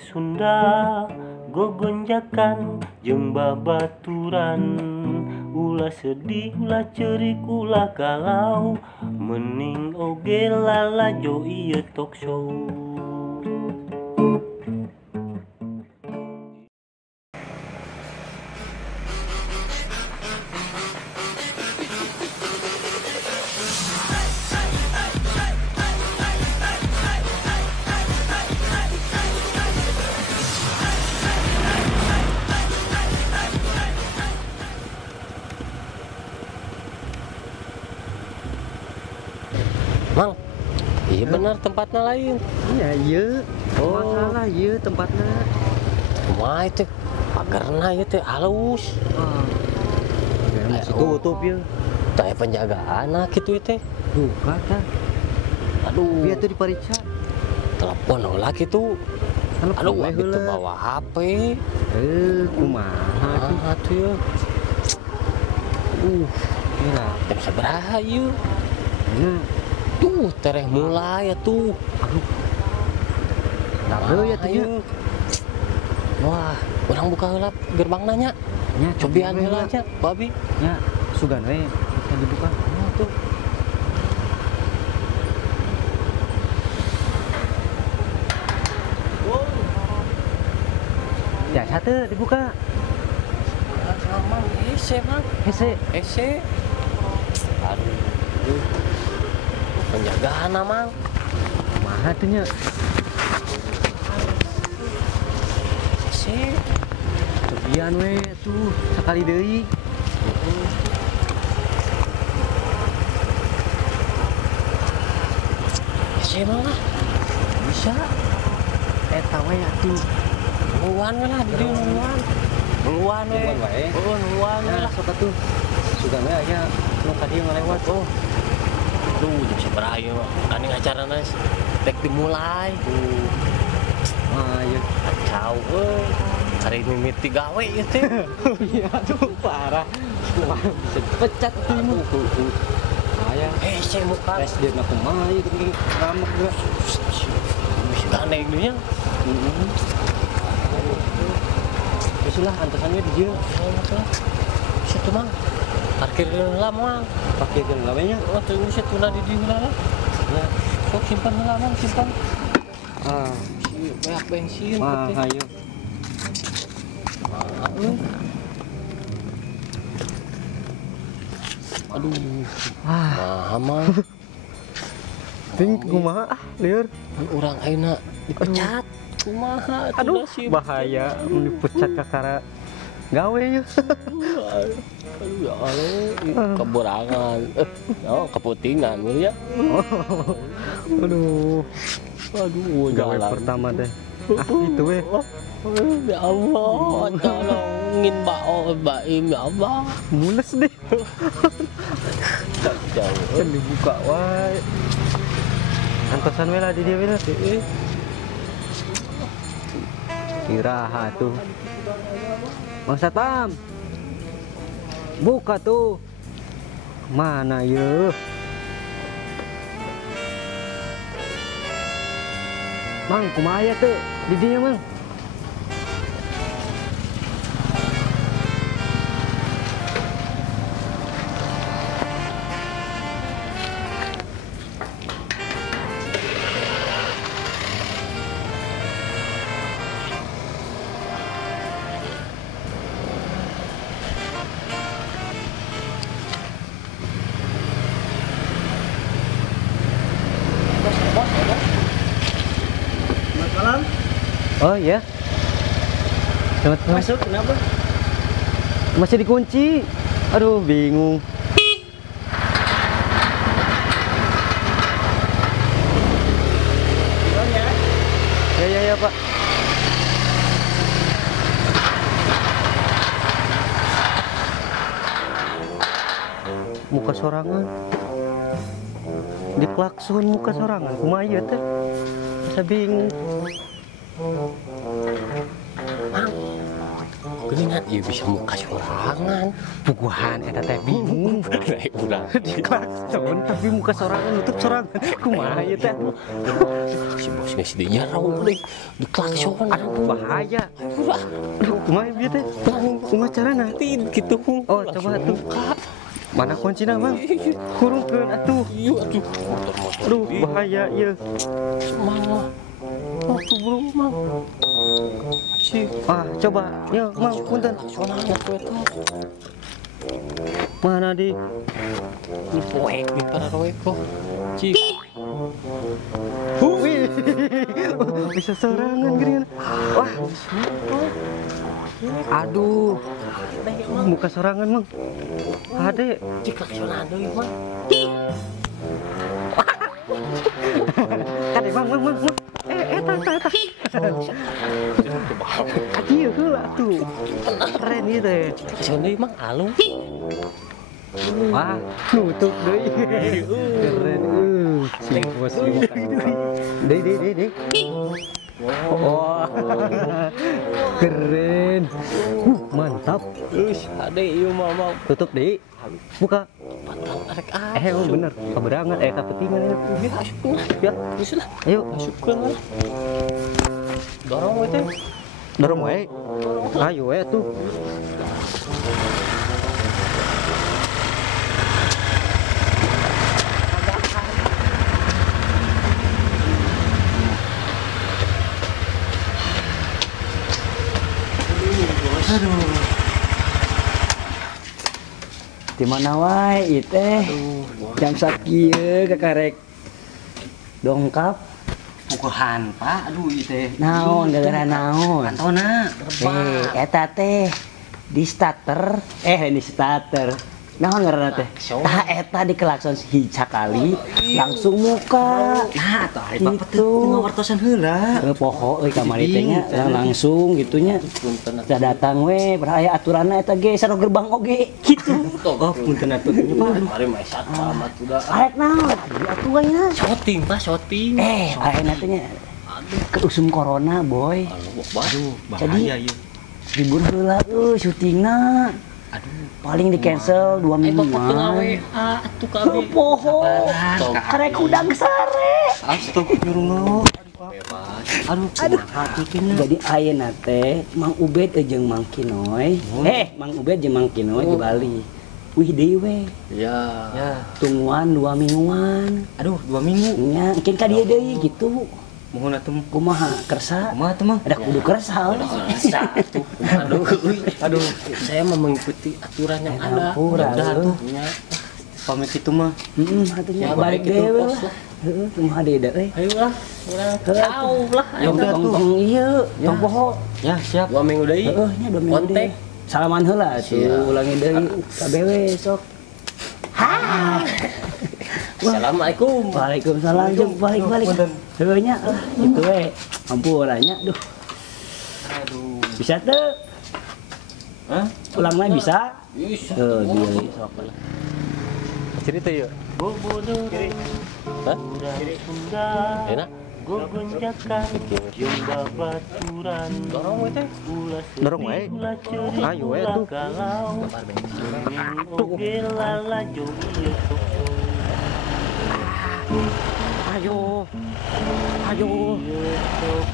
Sunda gogonjakan jeung babaturan, ulah sedih ulah cerik ulah galau, mending oge lalajo ieu talk show. Mang, iya benar tempatnya lain. Iya, iya. Oh. Masalah iya tempatnya. Wah itu pagarna ieu teh halus. Ya, masih tutup ya. Teh penjagaan kitu teh. Buka tah. Aduh, Dia tuh diperiksa. telepon heula kitu. Aduh, abis itu bawa HP. Kumaha tuh? Ah, tuh ya. Gila. Jam sabaraha ieu? Nah, Tuh, tereh mulai ya tuh. aduh. Tahu ya tuh ya. Wah, orang buka heula gerbang nanya. Nya Cobian heula nya, babi. Nya sugan we bisa dibuka. Nah, tuh. Ya, satu dibuka. Mang, Mang. Hese. Aduh. Penjagaan Mang. Kumaha tuh nya? Cobian we tuh sekali deui. Mang lah. Bisa. Eta we atuh. Nungguan we lah di dieu nungguan. Nungguan we. Nungguan wae. Oh, nungguan we Nah, lah. sok atuh. Sugan we aya nu ka dieu ngalewat. Oh. Duh, jam sabaraha ieu mah? Anu acarana rek dimulai. Wah, iya. Kacau euy. Hari mimiti gawe ieu teh. Iya, aduh parah. Wah, bisa dipecat tuh ini. Aya. Saya muka. Presiden aku mah ieu gini ramek gua. Bisa gandeng dia. Geus lah antosannya di dieu. Situ Mang. Parkir heula Mang. Pakai geun gawenya. Oh, teu situ na di dieu lah. Ya. Sok simpan heula Mang, simpan. Ah, Si banyak bensin wah, teh. ayo. Aduh. Ah, Mang. ting kumaha lieur. Urang ayeuna dipecat. Kumaha? Aduh, bahaya mun dipecat kakara gawe ya. Aduh ya Allah, keburangan. Oh, keputingan ya. Aduh, Aduh, gawe jalan. pertama deh. Ah, gitu we. Ya Allah, tolongin Mbak Im ya Allah. Mules deh. Jauh. Kan dibuka wae. Antosan we lah di dia we lah. Iraha tuh. Bang Satam. Buka tuh. Mana ya? Mang, kumaha ya tuh? Di dinya, Mang. Selamat malam. Oh iya. Selamat malam. Masuk, kenapa? Masih dikunci. Aduh, bingung. Duluan ya. Ya, Pak. Muka sorangan. Diklakson muka sorangan. Kumaha ieu teh? Bisa bingung. Geuningan ieu bisa muka sorangan. Puguhan eta teh bingung. Naik urang. Di klakson tapi muka sorangan nutup sorangan. Kumaha ieu teh? Si bos geus dinya raung deui. Di klakson. Aduh bahaya. Aduh kumaha ieu teh? Pengacarana. Gitu. Oh coba tuh. Mana kuncinya Mang? Kurungkeun atuh. Iya aduh. Motor-motor. Aduh bahaya ieu. Semangat. Waktu bro mang. Ah coba ya Mang punten. Soalnya tuh eta. Mana di? Ini poek nih para roek kok. Cik. Wih, bisa sorangan gini. Wah, aduh, muka sorangan Mang. Ade, Cik klaksonan deui mang. kade Mang. Eta. Aji heula tuh. Keren ieu teh. Klakson deui mang alung. Wah, nutup deui. Keren si bos ini. Deh. Wah, keren. Mantap. Ade ieu mah mau. Tutup deh. Buka. Arek ah. Oh bener. Keberangan kepentingan ya. Ya, Geus lah. ayo. Masukkeun lah. Dorong we teh. Dorong wae. Ayo we tuh. Aduh. Di mana wae ieu teh? Jam sakieu kakarek dongkap. Puguhan, Pak. Aduh ieu teh. Naon gara-gara naon? Kantona. Eta teh di starter, di starter. Naon ngaranna teh? Tah eta di klakson hiji langsung muka. Nah, atuh ari Gitu. Bapak teh ngawartosan heula. Poho euy kamari teh nya langsung gitunya. Da datang we, beraya aturanna eta ge saro gerbang oge gitu. Oh, punten atuh. Mari mah satpam atuh da. Arek naon? Atuh we nya. Shooting Pak, shooting. Ayeuna teh nya keusum corona boy. Waduh, Jadi ribun heula syutingna. Aduh, Paling di cancel 2 mingguan. WA atuh kabeh. Poho. Karek udang sare. astagfirullah. Aduh, atuh teh nya. Jadi ayeuna teh Mang Ubed jeung Mang Kinoy. Mang Ubed jeung Mang Kinoy di Bali. Wih deui we. Ya. Ya, Tungguan 2 mingguan. aduh 2 minggu. Nya mungkin ka dieu deui gitu. Mohon atuh. Kumaha kersa? Kumaha tuh mah? Ada kudu kersa. Satu. Aduh, saya mau mengikuti aturan yang ada. Ampura, Udah lu. tuh. Ya. Pamit itu mah. Atunya Ya, balik baik itu, dewe pos lah. lah. Heeh, kumaha deui da euy. Ayo lah, urang jauh lah. Ya udah tuh. Tong ieu, tong poho. Ya, siap. 2 minggu deui. Heeh, nya 2 minggu Kontak. deui. Salaman heula tuh, ulangi deui KBW sok. Assalamualaikum. Waalaikumsalam jeung balik-balik. Heuh nya gitu we. Ampunannya duh. Aduh. Bisa teu? Hah? Ulang mah bisa? Bisa. Dieu sok. Cerita yuk. Bobodo Hah? urang Sunda Enak. gogonjakan jeung babaturan Dorong we teh. ulah Dorong wae. ulah ceuri Ayo wae ulah tuh. galau oge lalajo ieu sok Ayo. Ayo. ieu sok